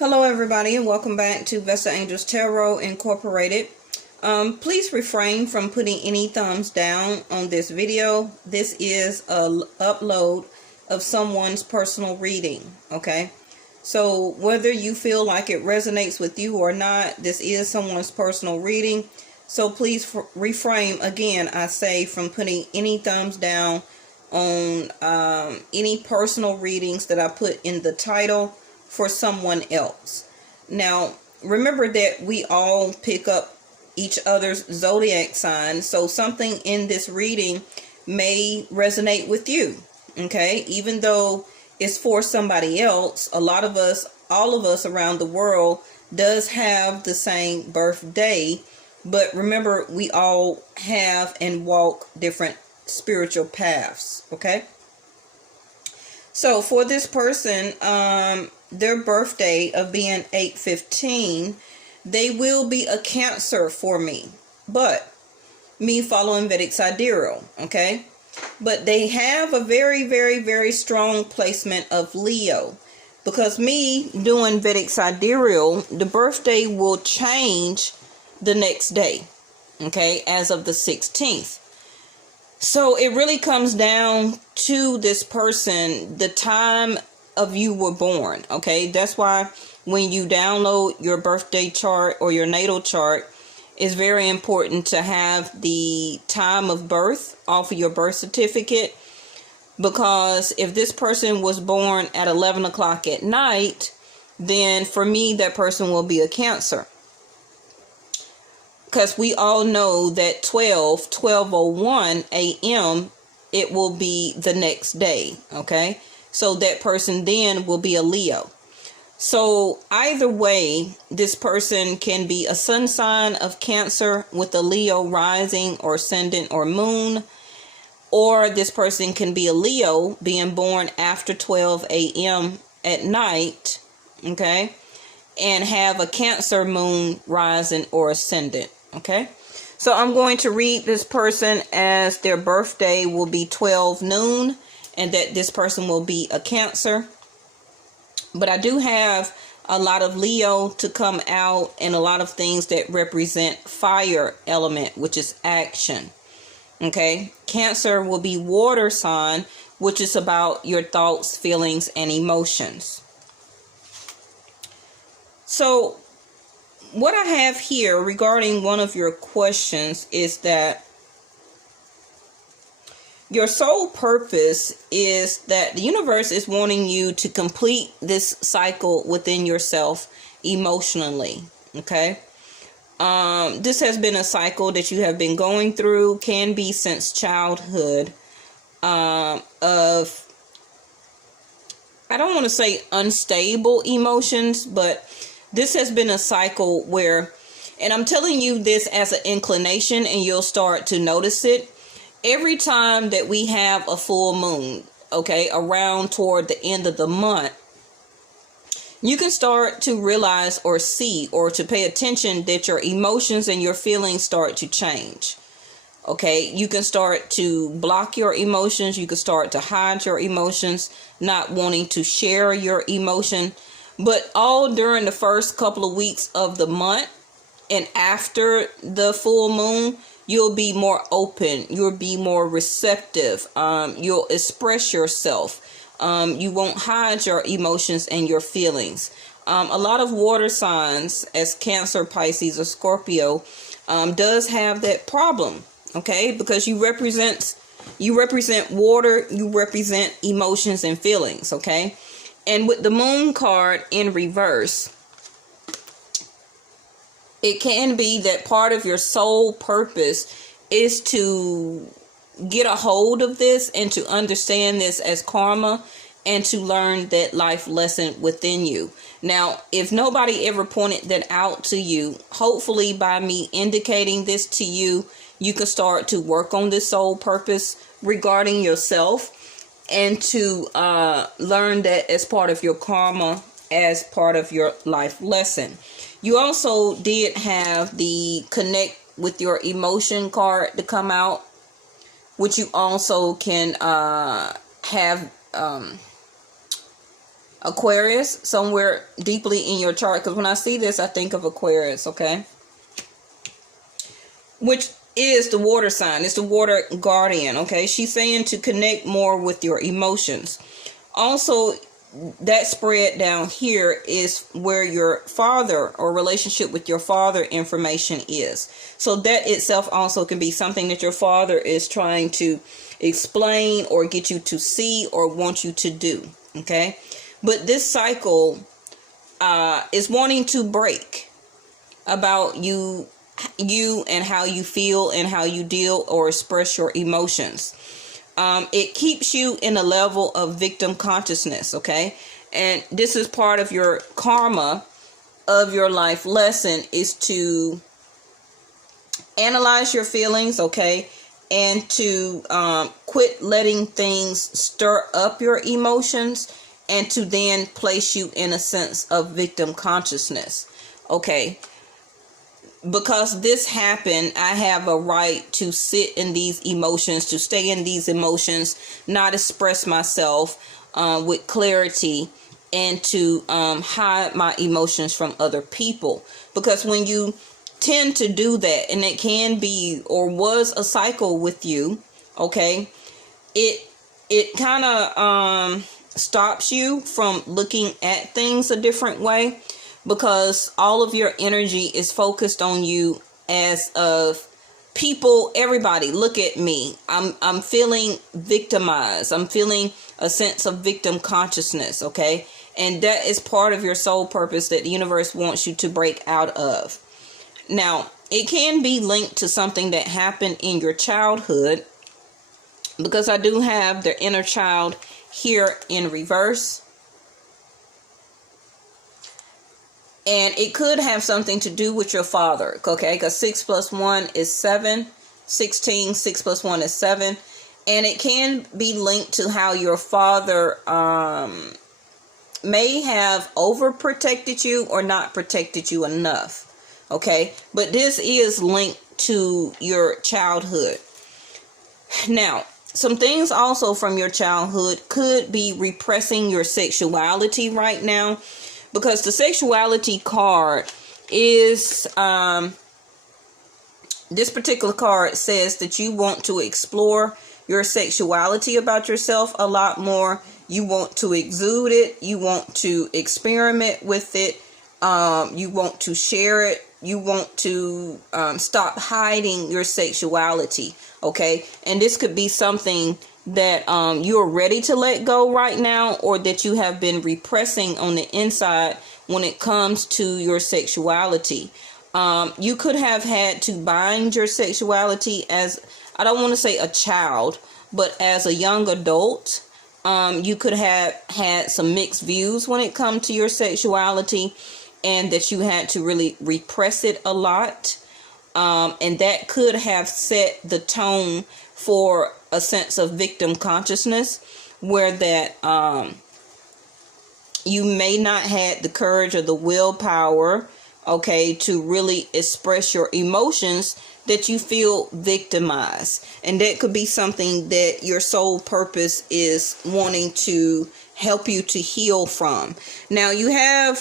Hello everybody and welcome back to Vesta Angels Tarot Incorporated. Please refrain from putting any thumbs down on this video. This is a upload of someone's personal reading, okay? So whether you feel like it resonates with you or not, this is someone's personal reading. So please refrain, again, I say, from putting any thumbs down on any personal readings that I put in the title for someone else. Now, remember that we all pick up each other's zodiac signs, so something in this reading may resonate with you, okay? Even though it's for somebody else, a lot of us, all of us around the world does have the same birthday, but remember, we all have and walk different spiritual paths, okay? So for this person, their birthday of being 8/15, they will be a Cancer for me, but me following Vedic Sidereal, okay? But they have a very, very, very strong placement of Leo, because me doing Vedic Sidereal, the birthday will change the next day, okay, as of the 16th. So it really comes down to this person, the time of you were born, okay? That's why when you download your birthday chart or your natal chart, it's very important to have the time of birth off of your birth certificate, because if this person was born at 11 o'clock at night, then for me, that person will be a Cancer. Because we all know that 12:01 a.m., it will be the next day, okay? So that person then will be a Leo. So either way, this person can be a sun sign of Cancer with a Leo rising or ascendant or moon, or this person can be a Leo being born after 12 a.m. at night, okay, and have a Cancer moon rising or ascendant. Okay, so I'm going to read this person as their birthday will be 12 noon and that this person will be a Cancer. But I do have a lot of Leo to come out and a lot of things that represent fire element, which is action. Okay, Cancer will be water sign, which is about your thoughts, feelings, and emotions. So what I have here regarding one of your questions is that your sole purpose is that the universe is wanting you to complete this cycle within yourself emotionally, okay? This has been a cycle that you have been going through, can be since childhood, of, I don't want to say unstable emotions, but this has been a cycle where, and I'm telling you this as an inclination and you'll start to notice it, every time that we have a full moon, okay, around toward the end of the month, you can start to realize or see or to pay attention that your emotions and your feelings start to change. Okay, you can start to block your emotions, you can start to hide your emotions, not wanting to share your emotion. But all during the first couple of weeks of the month and after the full moon, you'll be more open. You'll be more receptive. You'll express yourself. You won't hide your emotions and your feelings. A lot of water signs, as Cancer, Pisces, or Scorpio, does have that problem. Okay, because you represent water. You represent emotions and feelings. Okay. And with the moon card in reverse, it can be that part of your sole purpose is to get a hold of this and to understand this as karma and to learn that life lesson within you. Now, if nobody ever pointed that out to you, hopefully by me indicating this to you, you can start to work on this sole purpose regarding yourself, and to learn that as part of your karma, as part of your life lesson. You also did have the connect with your emotion card to come out, which you also can have Aquarius, somewhere deeply in your chart, because when I see this, I think of Aquarius, okay? Which is the water sign. It's the water guardian, okay? She's saying to connect more with your emotions. Also, that spread down here is where your father or relationship with your father information is. So that itself also can be something that your father is trying to explain or get you to see or want you to do, okay? But this cycle is wanting to break about you and how you feel and how you deal or express your emotions. It keeps you in a level of victim consciousness, okay? And this is part of your karma of your life lesson, is to analyze your feelings, okay? And to quit letting things stir up your emotions, and to then place you in a sense of victim consciousness, okay? Because this happened, I have a right to sit in these emotions, to stay in these emotions, not express myself with clarity, and to hide my emotions from other people. Because when you tend to do that, and it can be or was a cycle with you, okay, it kind of stops you from looking at things a different way, because all of your energy is focused on you as of people, everybody, look at me. I'm feeling victimized. I'm feeling a sense of victim consciousness, okay? And that is part of your soul purpose that the universe wants you to break out of. Now, it can be linked to something that happened in your childhood, because I do have the inner child here in reverse. And it could have something to do with your father, okay? Because 6 plus 1 is 7. 16, 6 plus 1 is 7. And it can be linked to how your father may have overprotected you or not protected you enough, okay? But this is linked to your childhood. Now, some things also from your childhood could be repressing your sexuality right now. Because the sexuality card is, this particular card says that you want to explore your sexuality about yourself a lot more. You want to exude it. You want to experiment with it. You want to share it. You want to stop hiding your sexuality, okay? And this could be something that you're ready to let go right now, or that you have been repressing on the inside when it comes to your sexuality. You could have had to bind your sexuality as, I don't want to say a child, but as a young adult. You could have had some mixed views when it comes to your sexuality, and that you had to really repress it a lot. And that could have set the tone for a sense of victim consciousness, where that you may not have the courage or the willpower, okay, to really express your emotions, that you feel victimized. And that could be something that your soul purpose is wanting to help you to heal from. Now you have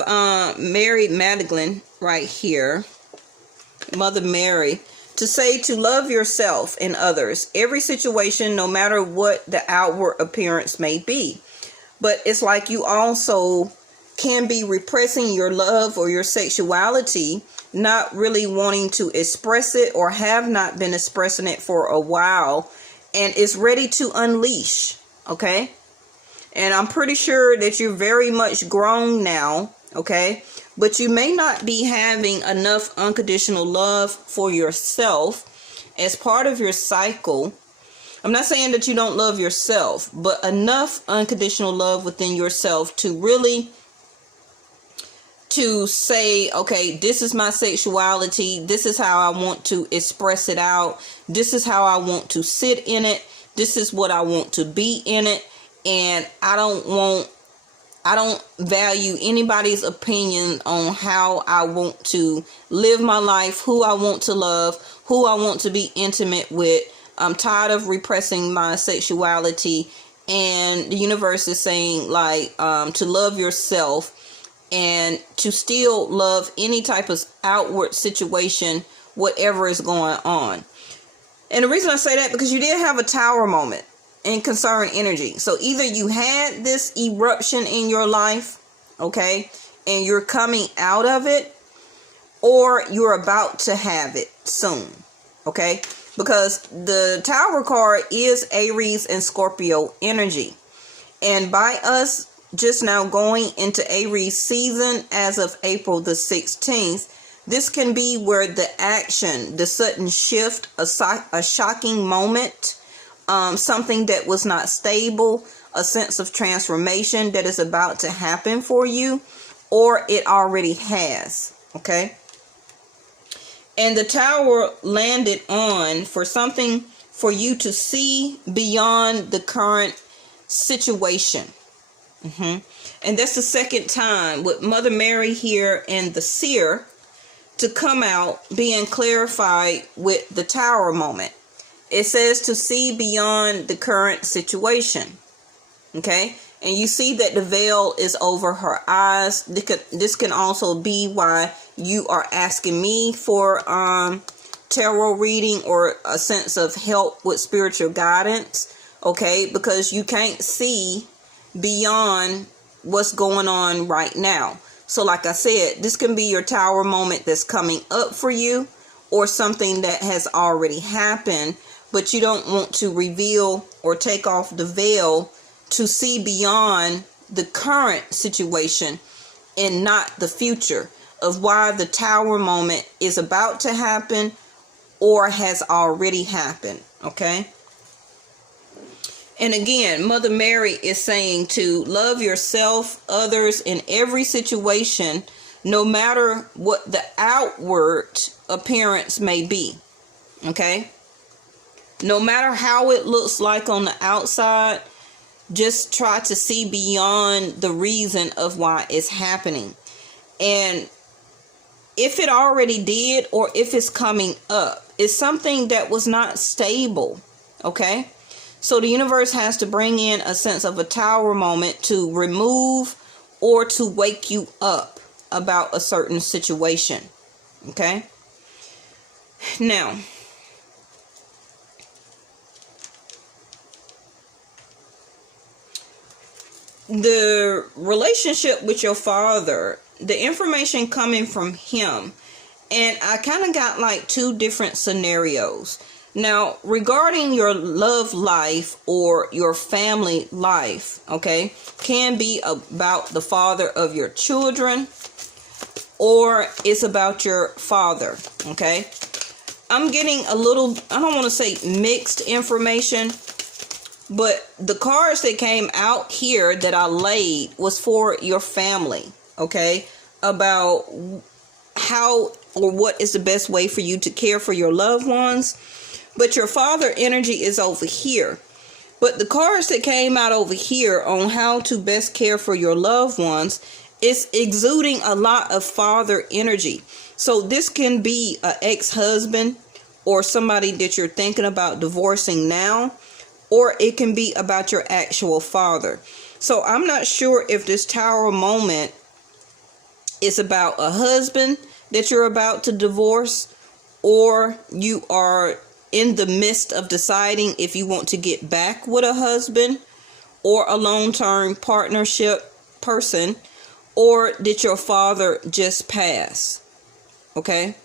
Mary Magdalene right here, Mother Mary, to say to love yourself and others, every situation, no matter what the outward appearance may be. But it's like you also can be repressing your love or your sexuality, not really wanting to express it, or have not been expressing it for a while, and is ready to unleash, okay? And I'm pretty sure that you're very much grown now, okay? But you may not be having enough unconditional love for yourself as part of your cycle. I'm not saying that you don't love yourself, but enough unconditional love within yourself to really to say, okay, this is my sexuality. This is how I want to express it out. This is how I want to sit in it. This is what I want to be in it. And I don't value anybody's opinion on how I want to live my life, who I want to love, who I want to be intimate with. I'm tired of repressing my sexuality and the universe is saying like to love yourself and to still love any type of outward situation, whatever is going on. And the reason I say that, because you did have a tower moment in concern energy. So either you had this eruption in your life, okay, and you're coming out of it, or you're about to have it soon, okay? Because the Tower card is Aries and Scorpio energy. And by us just now going into Aries season as of April the 16th, this can be where the action, the sudden shift, a shocking moment, something that was not stable, a sense of transformation that is about to happen for you, or it already has, okay? And the Tower landed on for something for you to see beyond the current situation. And that's the second time with Mother Mary here and the Seer to come out being clarified with the Tower moment. It says to see beyond the current situation. Okay? And you see that the veil is over her eyes. This can also be why you are asking me for tarot reading or a sense of help with spiritual guidance. Okay? Because you can't see beyond what's going on right now. So like I said, this can be your Tower moment that's coming up for you, or something that has already happened, but you don't want to reveal or take off the veil to see beyond the current situation and not the future of why the Tower moment is about to happen or has already happened. Okay? And again, Mother Mary is saying to love yourself, others, in every situation, no matter what the outward appearance may be. Okay? No matter how it looks like on the outside, just try to see beyond the reason of why it's happening. And if it already did, or if it's coming up, it's something that was not stable. Okay? So the universe has to bring in a sense of a Tower moment to remove or to wake you up about a certain situation. Okay? Now, the relationship with your father, the information coming from him, and I kind of got like two different scenarios. Now, regarding your love life or your family life, okay, can be about the father of your children, or it's about your father, okay? I'm getting a little, I don't want to say mixed information, but the cards that came out here that I laid was for your family, okay? About how or what is the best way for you to care for your loved ones. But your father energy is over here. But the cards that came out over here on how to best care for your loved ones is exuding a lot of father energy. So this can be an ex-husband or somebody that you're thinking about divorcing now, or it can be about your actual father. So I'm not sure if this Tower moment is about a husband that you're about to divorce, or you are in the midst of deciding if you want to get back with a husband or a long-term partnership person, or did your father just pass? Okay?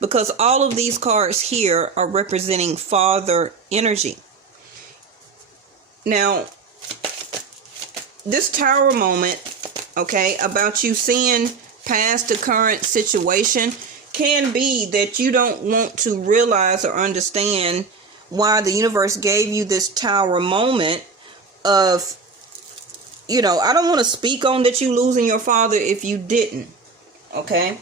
Because all of these cards here are representing father energy. Now, this Tower moment, okay, about you seeing past the current situation, can be that you don't want to realize or understand why the universe gave you this Tower moment of, you know, I don't want to speak on that you losing your father if you didn't, okay?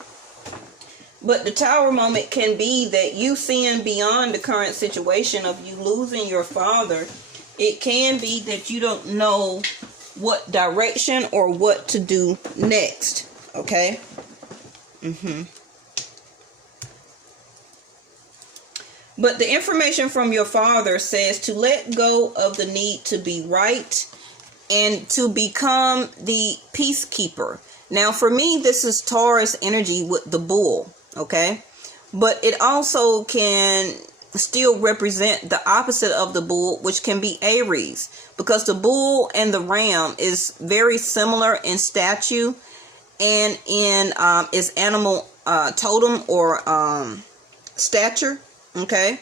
But the Tower moment can be that you seeing beyond the current situation of you losing your father. It can be that you don't know what direction or what to do next, okay? But the information from your father says to let go of the need to be right and to become the peacekeeper. Now, for me, this is Taurus energy with the bull, okay? But it also can still represent the opposite of the bull, which can be Aries, because the bull and the ram is very similar in stature and in its animal totem or stature, okay?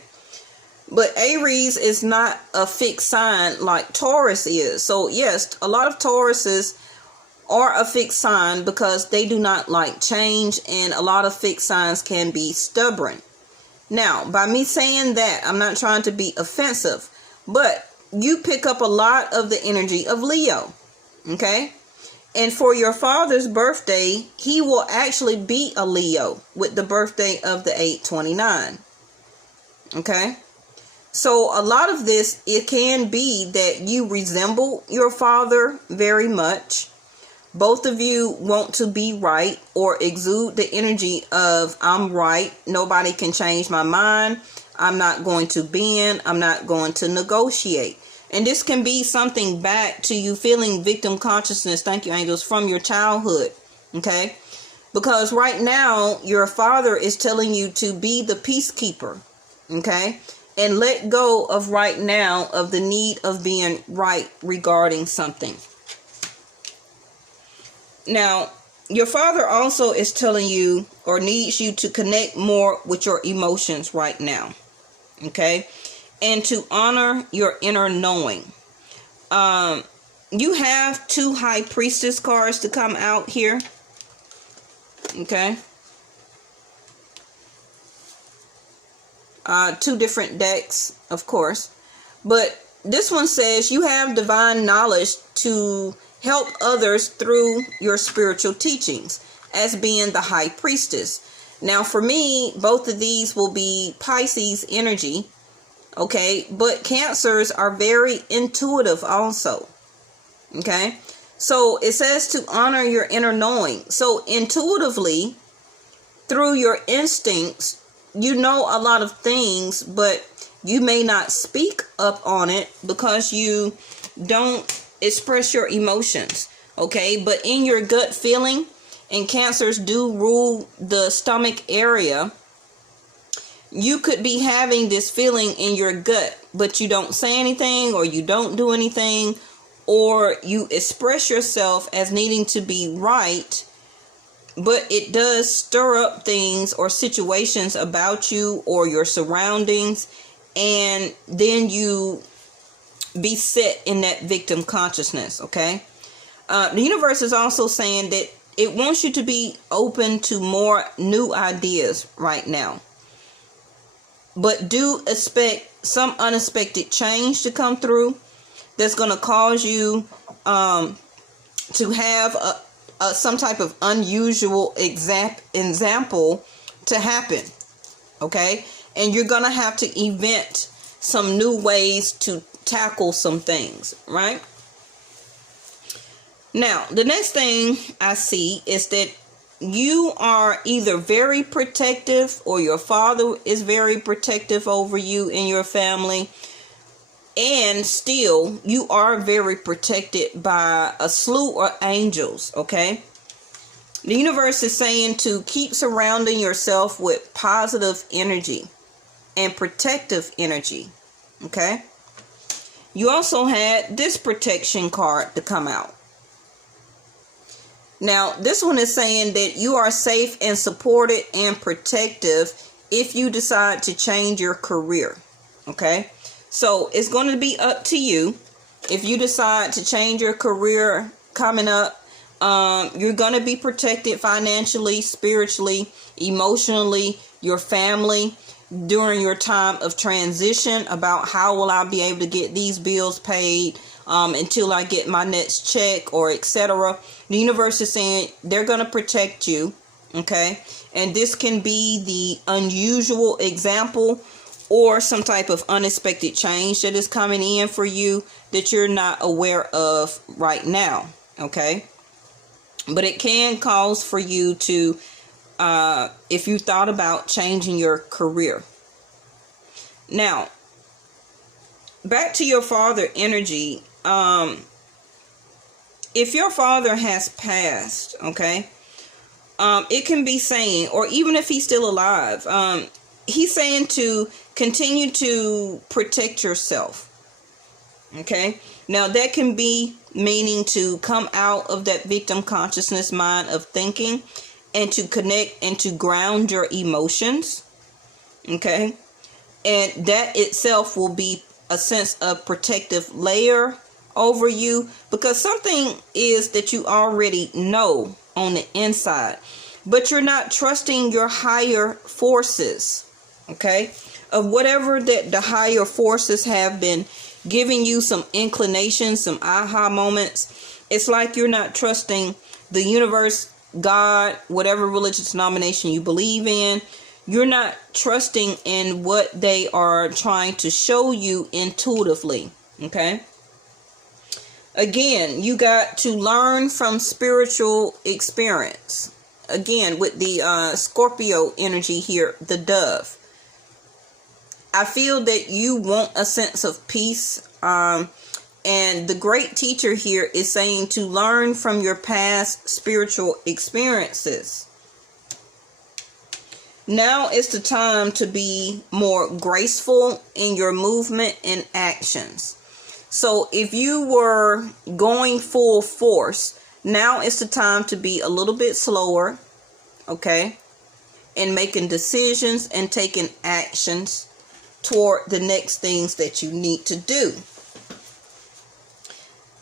But Aries is not a fixed sign like Taurus is. So yes, a lot of Tauruses are a fixed sign because they do not like change, and a lot of fixed signs can be stubborn. Now, by me saying that, I'm not trying to be offensive, but you pick up a lot of the energy of Leo, okay? And for your father's birthday, he will actually be a Leo with the birthday of the 8/29, okay? So a lot of this, it can be that you resemble your father very much. Both of you want to be right or exude the energy of I'm right. Nobody can change my mind. I'm not going to bend. I'm not going to negotiate. And this can be something back to you feeling victim consciousness. Thank you, angels, from your childhood. Okay. Because right now your father is telling you to be the peacekeeper. Okay. And let go of right now of the need of being right regarding something. Now, your father also is telling you or needs you to connect more with your emotions right now. Okay? And to honor your inner knowing. You have 2 High Priestess cards to come out here. Okay? 2 different decks, of course. But this one says you have divine knowledge to help others through your spiritual teachings as being the High Priestess. Now, for me, both of these will be Pisces energy. Okay, but Cancers are very intuitive also. Okay, so it says to honor your inner knowing. So intuitively, through your instincts, you know a lot of things, but you may not speak up on it because you don't express your emotions. Okay, but in your gut feeling, and Cancers do rule the stomach area, you could be having this feeling in your gut, but you don't say anything, or you don't do anything, or you express yourself as needing to be right, but it does stir up things or situations about you or your surroundings, and then you be set in that victim consciousness. Okay, the universe is also saying that it wants you to be open to more new ideas right now, but do expect some unexpected change to come through that's going to cause you to have some type of unusual example to happen. Okay, and you're going to have to invent some new ways to tackle some things, right? Now, the next thing I see is that you are either very protective, or your father is very protective over you and your family, and still you are very protected by a slew of angels. Okay, the universe is saying to keep surrounding yourself with positive energy and protective energy. Okay, you also had this protection card to come out. Now, this one is saying that you are safe and supported and protective if you decide to change your career. Okay, so it's going to be up to you. If you decide to change your career coming up, you're going to be protected financially, spiritually, emotionally, your family, during your time of transition about how will I be able to get these bills paid until I get my next check, or etc. The universe is saying they're going to protect you. Okay, and this can be the unusual example or some type of unexpected change that is coming in for you that you're not aware of right now. Okay, but it can cause for you to if you thought about changing your career. Now, back to your father energy. If your father has passed, okay, it can be saying, or even if he's still alive, he's saying to continue to protect yourself. Okay, now that can be meaning to come out of that victim consciousness mind of thinking and to connect and to ground your emotions. Okay, and that itself will be a sense of protective layer over you, because something is that you already know on the inside, but you're not trusting your higher forces. Okay, of whatever that the higher forces have been giving you some inclinations, some aha moments. It's like you're not trusting the universe, God, whatever religious denomination you believe in. You're not trusting in what they are trying to show you intuitively. Okay. Again, you got to learn from spiritual experience. Again, with the Scorpio energy here, the dove. I feel that you want a sense of peace. And the great teacher here is saying to learn from your past spiritual experiences. Now is the time to be more graceful in your movement and actions. So if you were going full force, now is the time to be a little bit slower, okay, and making decisions and taking actions toward the next things that you need to do.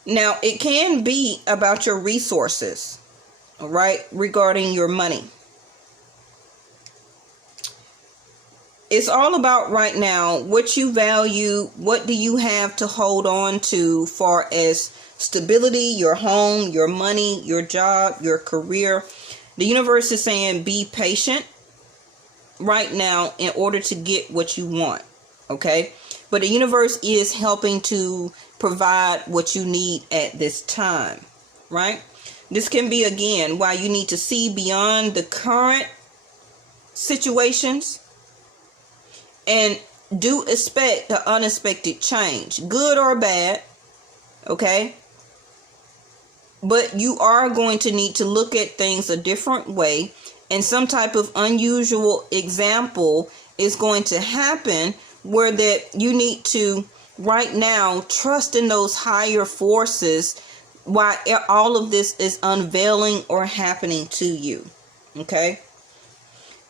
Now, it can be about your resources, all right, regarding your money. It's all about right now what you value, what do you have to hold on to far as stability, your home, your money, your job, your career. The universe is saying be patient right now in order to get what you want, okay? But the universe is helping to provide what you need at this time, right? This can be, again, why you need to see beyond the current situations and do expect the unexpected change, good or bad, okay? But you are going to need to look at things a different way, and some type of unusual example is going to happen where that you need to right now trust in those higher forces while all of this is unveiling or happening to you, okay?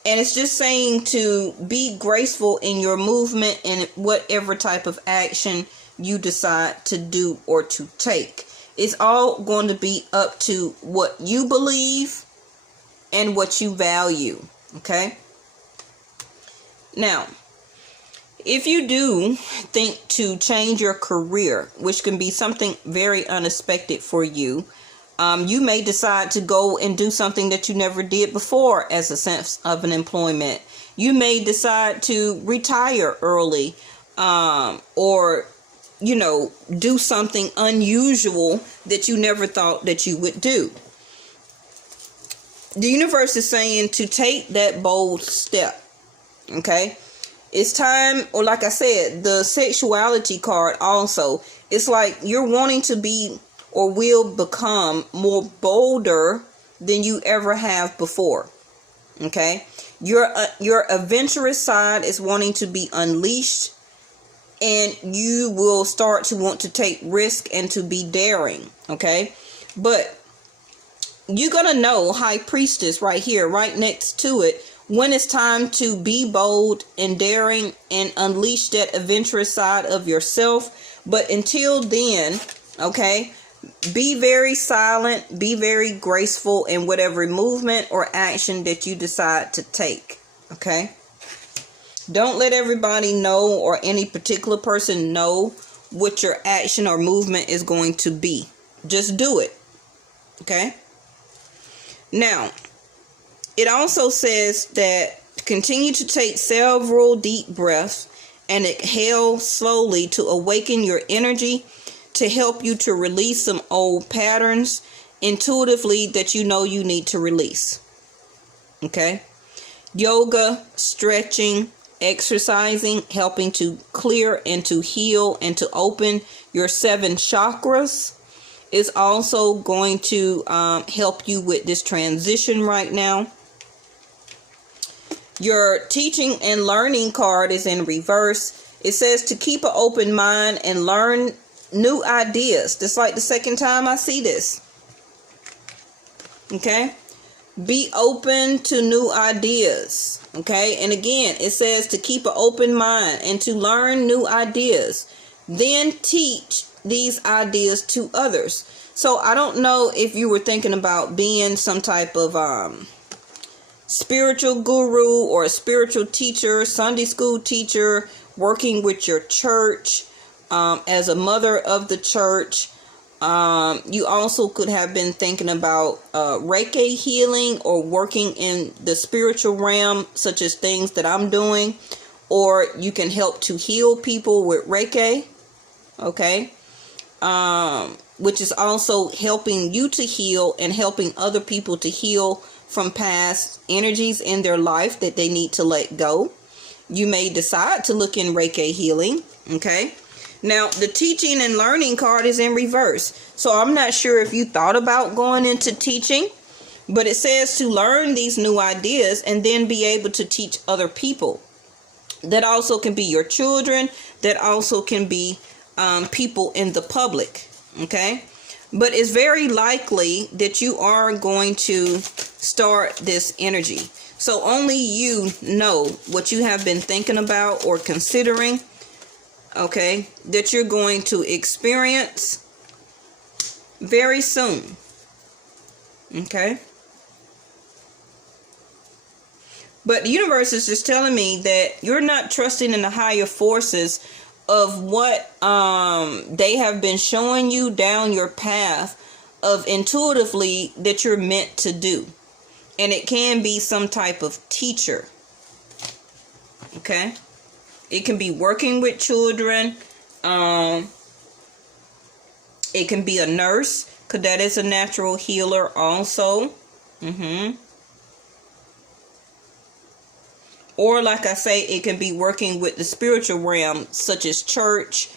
And it's just saying to be graceful in your movement and whatever type of action you decide to do or to take. It's all going to be up to what you believe and what you value. Okay. Now, if you do think to change your career, which can be something very unexpected for you, you may decide to go and do something that you never did before as a sense of an employment. You may decide to retire early, or, you know, do something unusual that you never thought that you would do. The universe is saying to take that bold step. Okay. It's time, or like I said, the sexuality card also, it's like you're wanting to be or will become more bolder than you ever have before. Okay. Your adventurous side is wanting to be unleashed, and you will start to want to take risk and to be daring. Okay. But you're going to know, High Priestess right here, right next to it, when it's time to be bold and daring and unleash that adventurous side of yourself. But until then, okay, be very silent, be very graceful in whatever movement or action that you decide to take. Okay. Don't let everybody know, or any particular person know, what your action or movement is going to be. Just do it. Okay. Now, it also says that continue to take several deep breaths and exhale slowly to awaken your energy, to help you to release some old patterns intuitively that you know you need to release. Okay. Yoga, stretching, exercising, helping to clear and to heal and to open your 7 chakras. Is also going to help you with this transition right now. Your teaching and learning card is in reverse. It says to keep an open mind and learn new ideas. Just like the second time I see this. Okay. Be open to new ideas. Okay. And again, it says to keep an open mind and to learn new ideas. Then teach these ideas to others. So I don't know if you were thinking about being some type of spiritual guru or a spiritual teacher, Sunday school teacher, working with your church, as a mother of the church. You also could have been thinking about Reiki healing or working in the spiritual realm, such as things that I'm doing, or you can help to heal people with Reiki. Okay. Which is also helping you to heal and helping other people to heal from past energies in their life that they need to let go. You may decide to look in Reiki healing. Okay. Now, the teaching and learning card is in reverse. So I'm not sure if you thought about going into teaching, but it says to learn these new ideas and then be able to teach other people. That also can be your children. That also can be people in the public. Okay. But it's very likely that you are going to start this energy. So only you know what you have been thinking about or considering. Okay. That you're going to experience very soon. Okay. But the universe is just telling me that you're not trusting in the higher forces of what they have been showing you down your path of intuitively that you're meant to do. And it can be some type of teacher. Okay. It can be working with children. It can be a nurse, because that is a natural healer also. Or like I say, it can be working with the spiritual realm, such as church.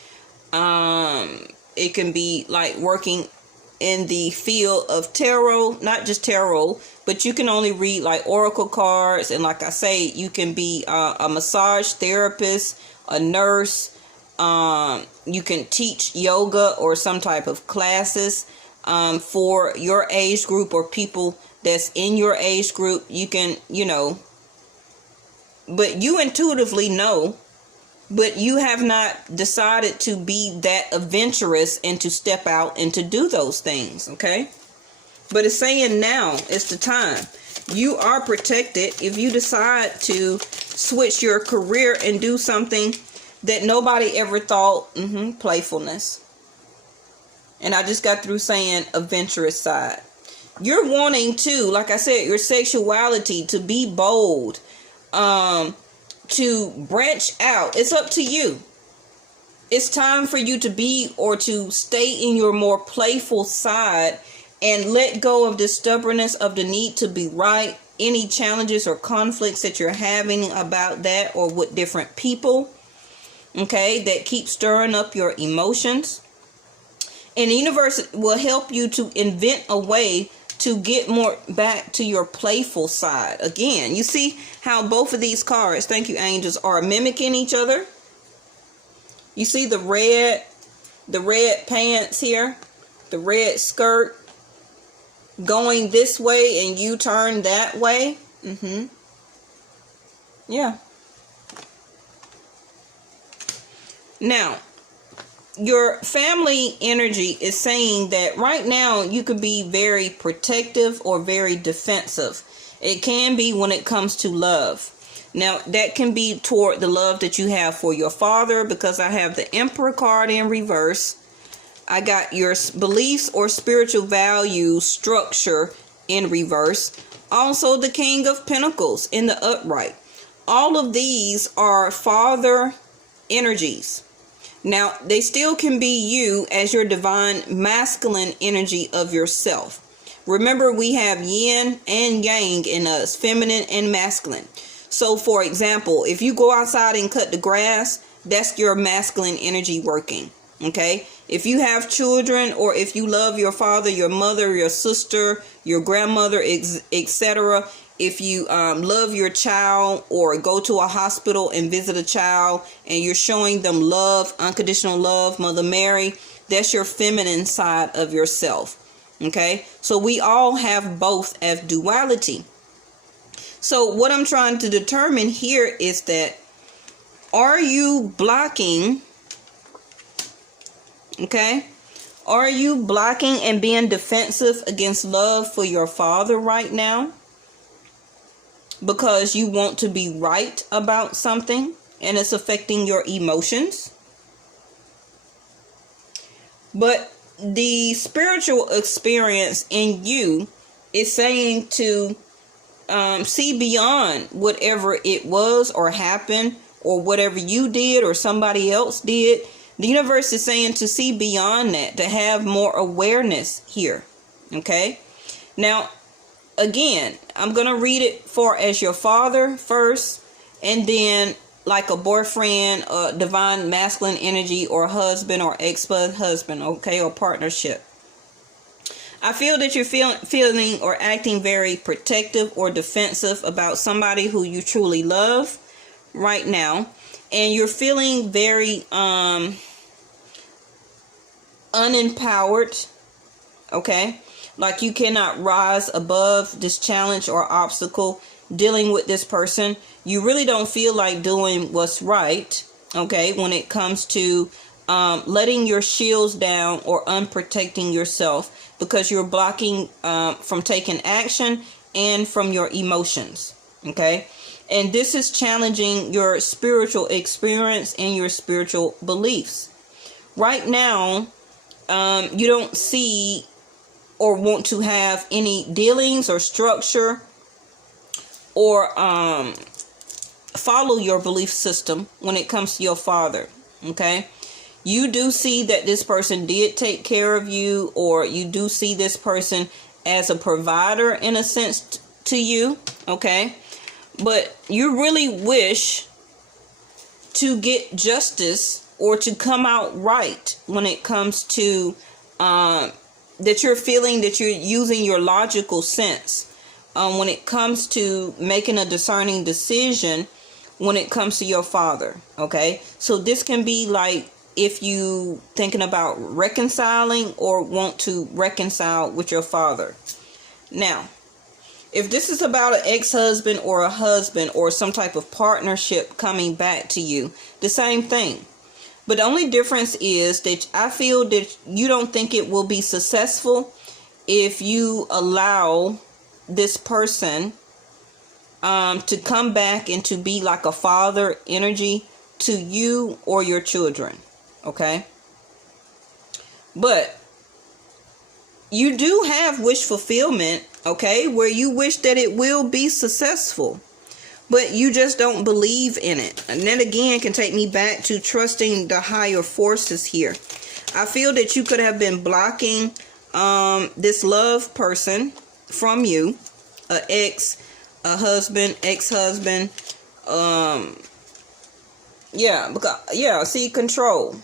It can be like working in the field of tarot, not just tarot, but you can only read like oracle cards. And like I say, you can be a massage therapist, a nurse. You can teach yoga or some type of classes for your age group or people that's in your age group. You can, but you intuitively know, but you have not decided to be that adventurous and to step out and to do those things. Okay. But it's saying now is the time. You are protected if you decide to switch your career and do something that nobody ever thought. Playfulness. And I just got through saying adventurous side. You're wanting to, like I said, your sexuality, to be bold, to branch out. It's up to you. It's time for you to be or to stay in your more playful side and let go of the stubbornness of the need to be right. Any challenges or conflicts that you're having about that or with different people, okay, that keep stirring up your emotions. And the universe will help you to invent a way to get more back to your playful side. Again, you see how both of these cards, thank you angels, are mimicking each other. You see the red pants here, the red skirt going this way and you turn that way. Yeah. Now, your family energy is saying that right now you could be very protective or very defensive. It can be when it comes to love. Now, that can be toward the love that you have for your father, because I have the Emperor card in reverse. I got your beliefs or spiritual value structure in reverse. Also, the King of Pentacles in the upright. All of these are father energies. Now, they still can be you as your divine masculine energy of yourself. Remember, we have yin and yang in us, feminine and masculine. So for example, if you go outside and cut the grass, that's your masculine energy working. Okay, if you have children, or if you love your father, your mother, your sister, your grandmother, etc., if you love your child, or go to a hospital and visit a child and you're showing them love, unconditional love, Mother Mary, that's your feminine side of yourself. Okay, so we all have both as duality. So what I'm trying to determine here is that, are you blocking? Okay, are you blocking and being defensive against love for your father right now because you want to be right about something and it's affecting your emotions? But the spiritual experience in you is saying to see beyond whatever it was or happened, or whatever you did or somebody else did. The universe is saying to see beyond that, to have more awareness here. Okay. Now, again, I'm going to read it for as your father first, and then like a boyfriend, divine masculine energy, or husband or ex-husband, okay, or partnership. I feel that you're feeling or acting very protective or defensive about somebody who you truly love right now, and you're feeling very unempowered. Okay, like you cannot rise above this challenge or obstacle dealing with this person. You really don't feel like doing what's right, okay, when it comes to letting your shields down or unprotecting yourself, because you're blocking from taking action and from your emotions. Okay, and this is challenging your spiritual experience and your spiritual beliefs. Right now, you don't see or want to have any dealings or structure or follow your belief system when it comes to your father. Okay, you do see that this person did take care of you, or you do see this person as a provider in a sense to you. Okay, but you really wish to get justice or to come out right when it comes to that you're feeling that you're using your logical sense when it comes to making a discerning decision when it comes to your father. Okay, so this can be like if you thinking about reconciling or want to reconcile with your father. Now, if this is about an ex-husband or a husband or some type of partnership coming back to you, the same thing. But the only difference is that I feel that you don't think it will be successful if you allow this person to come back and to be like a father energy to you or your children. Okay, but you do have wish fulfillment, okay, where you wish that it will be successful, but you just don't believe in it. And that again can take me back to trusting the higher forces here. I feel that you could have been blocking this love person from you, a husband, ex-husband, see, control.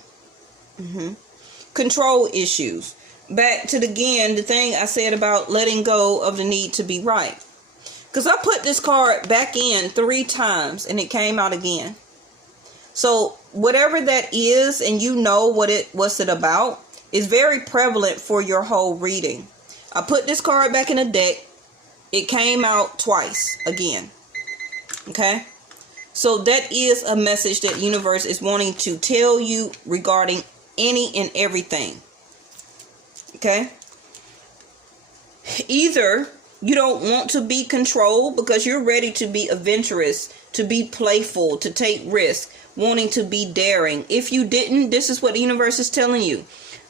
Control issues. Back to the thing I said about letting go of the need to be right. Because I put this card back in 3 times and it came out again. So whatever that is, and you know what's it about, is very prevalent for your whole reading. I put this card back in the deck. It came out twice again. Okay. So that is a message that universe is wanting to tell you regarding any and everything. Okay. Either you don't want to be controlled because you're ready to be adventurous, to be playful, to take risks, wanting to be daring. If you didn't, this is what the universe is telling you.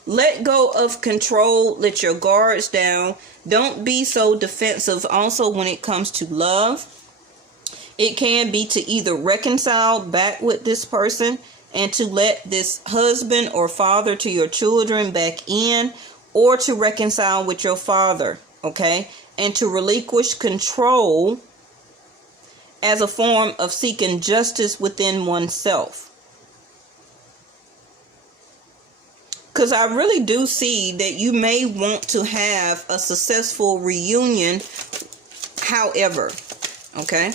Let go of control. Let your guards down. Don't be so defensive. Also, when it comes to love, it can be to either reconcile back with this person and to let this husband or father to your children back in, or to reconcile with your father, okay? And to relinquish control as a form of seeking justice within oneself. Because I really do see that you may want to have a successful reunion, however, okay?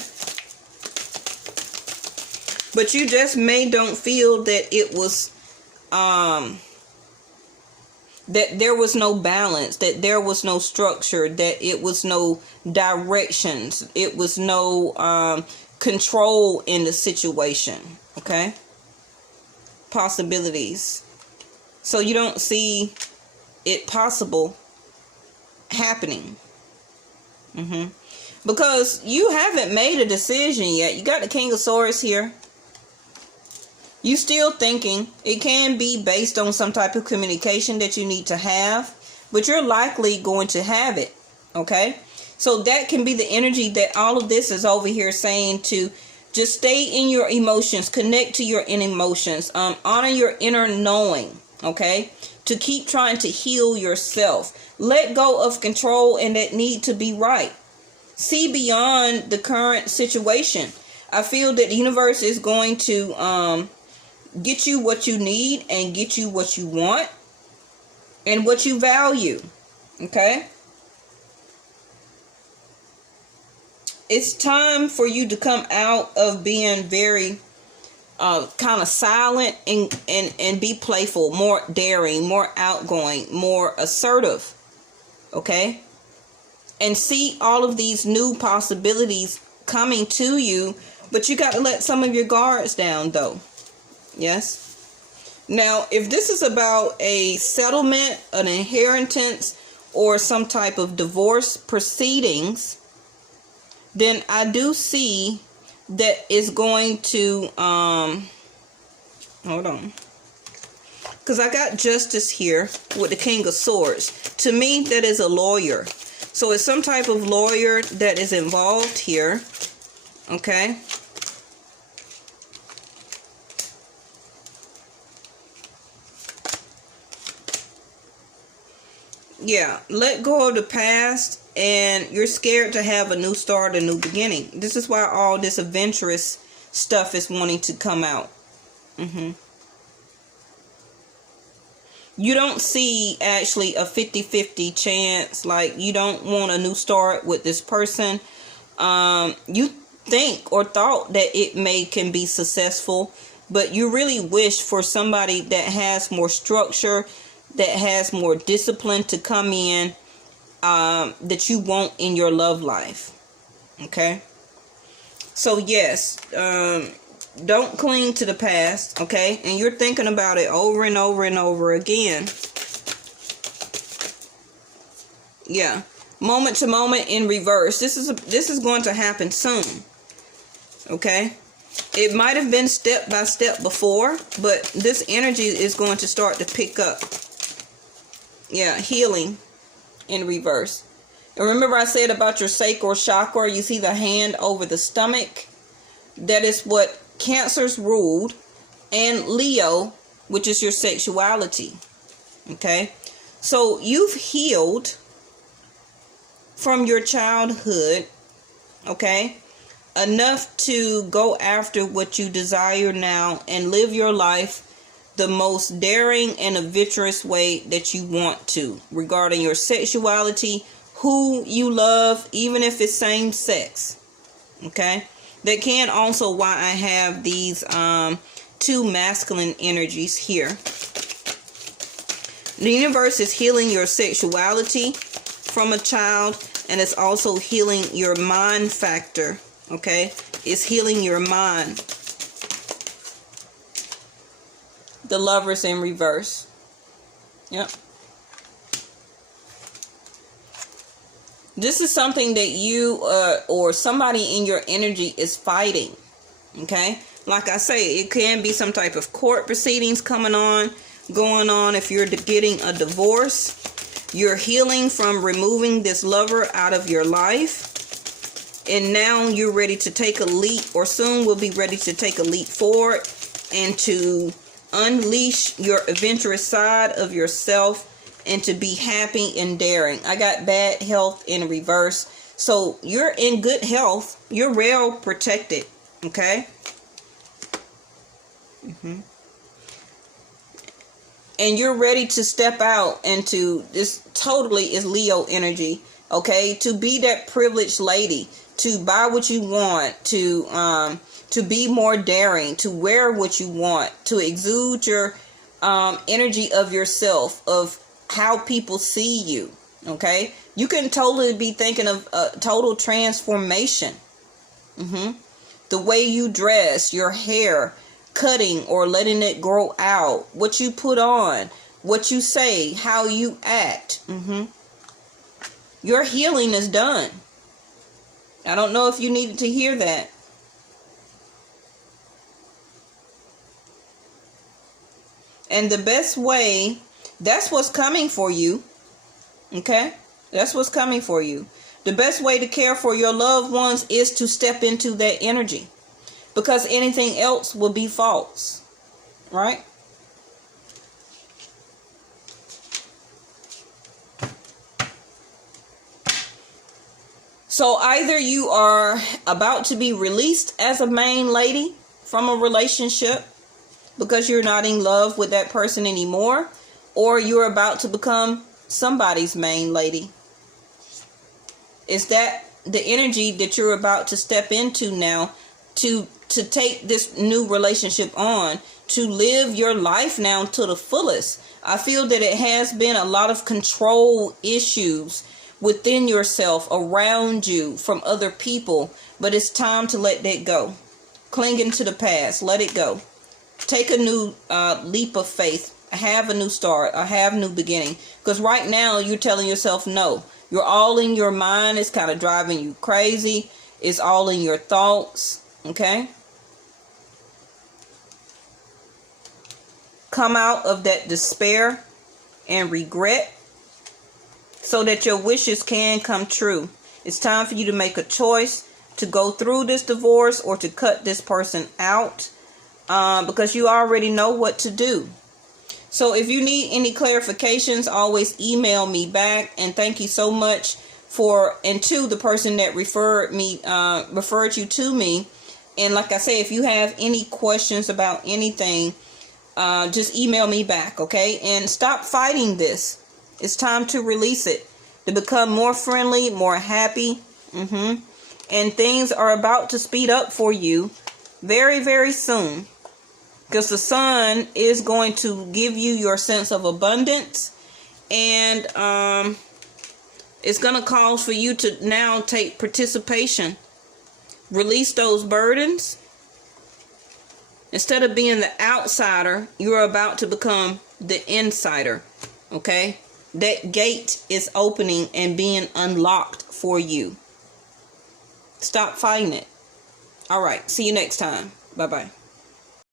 But you just don't feel that it was, that there was no balance, that there was no structure, that it was no directions, it was no control in the situation, okay? Possibilities. So you don't see it possible happening. Because you haven't made a decision yet. You got the King of Swords here. You still thinking. It can be based on some type of communication that you need to have, but you're likely going to have it. Okay? So that can be the energy that all of this is over here saying to just stay in your emotions, connect to your inner emotions, honor your inner knowing. Okay, to keep trying to heal yourself. Let go of control and that need to be right. See beyond the current situation. I feel that the universe is going to get you what you need and get you what you want and what you value. Okay, it's time for you to come out of being very kind of silent and be playful, more daring, more outgoing, more assertive. Okay? And see all of these new possibilities coming to you, but you got to let some of your guards down though. Yes? Now, if this is about a settlement, an inheritance, or some type of divorce proceedings, then I do see that is going to hold on, because I got justice here with the King of Swords. To me, that is a lawyer. So it's some type of lawyer that is involved here. Okay, yeah, let go of the past. And you're scared to have a new start, a new beginning. This is why all this adventurous stuff is wanting to come out. You don't see actually a 50-50 chance. Like, you don't want a new start with this person. You think or thought that it can be successful. But you really wish for somebody that has more structure, that has more discipline to come in. That you want in your love life. Okay, so yes, don't cling to the past. Okay, and you're thinking about it over and over and over again. Yeah, moment to moment in reverse. This is going to happen soon. Okay, it might have been step by step before, but this energy is going to start to pick up. Yeah, healing in reverse. And remember I said about your sacral chakra, you see the hand over the stomach? That is what Cancer's ruled, and Leo, which is your sexuality. Okay, so you've healed from your childhood, okay, enough to go after what you desire now and live your life the most daring and adventurous way that you want to, regarding your sexuality, who you love, even if it's same sex. Okay, that can also why I have these two masculine energies here. The universe is healing your sexuality from a child, and it's also healing your mind factor. Okay, it's healing your mind. The Lovers in reverse. Yep. This is something that you or somebody in your energy is fighting. Okay, like I say, it can be some type of court proceedings going on. If you're getting a divorce, you're healing from removing this lover out of your life, and now you're ready to take a leap, or soon will be ready to take a leap forward and to unleash your adventurous side of yourself and to be happy and daring. I got bad health in reverse. So you're in good health. You're well protected. Okay. And you're ready to step out into this. Totally is Leo energy. Okay. To be that privileged lady, to buy what you want, to be more daring, to wear what you want, to exude your energy of yourself, of how people see you. Okay. You can totally be thinking of a total transformation. The way you dress, your hair, cutting or letting it grow out, what you put on, what you say, how you act. Your healing is done. I don't know if you needed to hear that. And the best way, that's what's coming for you. Okay? That's what's coming for you. The best way to care for your loved ones is to step into that energy. Because anything else will be false. Right? So either you are about to be released as a main lady from a relationship because you're not in love with that person anymore, or you're about to become somebody's main lady. Is that the energy that you're about to step into now, to take this new relationship on, to live your life now to the fullest? I feel that it has been a lot of control issues within yourself, around you, from other people, but it's time to let that go. Clinging to the past, let it go. Take a new leap of faith. Have a new start. Or have a new beginning. Because right now you're telling yourself no. You're all in your mind. It's kind of driving you crazy. It's all in your thoughts. Okay? Come out of that despair and regret so that your wishes can come true. It's time for you to make a choice to go through this divorce or to cut this person out, because you already know what to do. So if you need any clarifications, always email me back. And thank you so much to the person that referred you to me. And like I say, if you have any questions about anything, just email me back, okay? And stop fighting this. It's time to release it, to become more friendly, more happy. And things are about to speed up for you very, very soon. Because the sun is going to give you your sense of abundance. And it's going to cause for you to now take participation. Release those burdens. Instead of being the outsider, you're about to become the insider. Okay? That gate is opening and being unlocked for you. Stop fighting it. All right. See you next time. Bye-bye.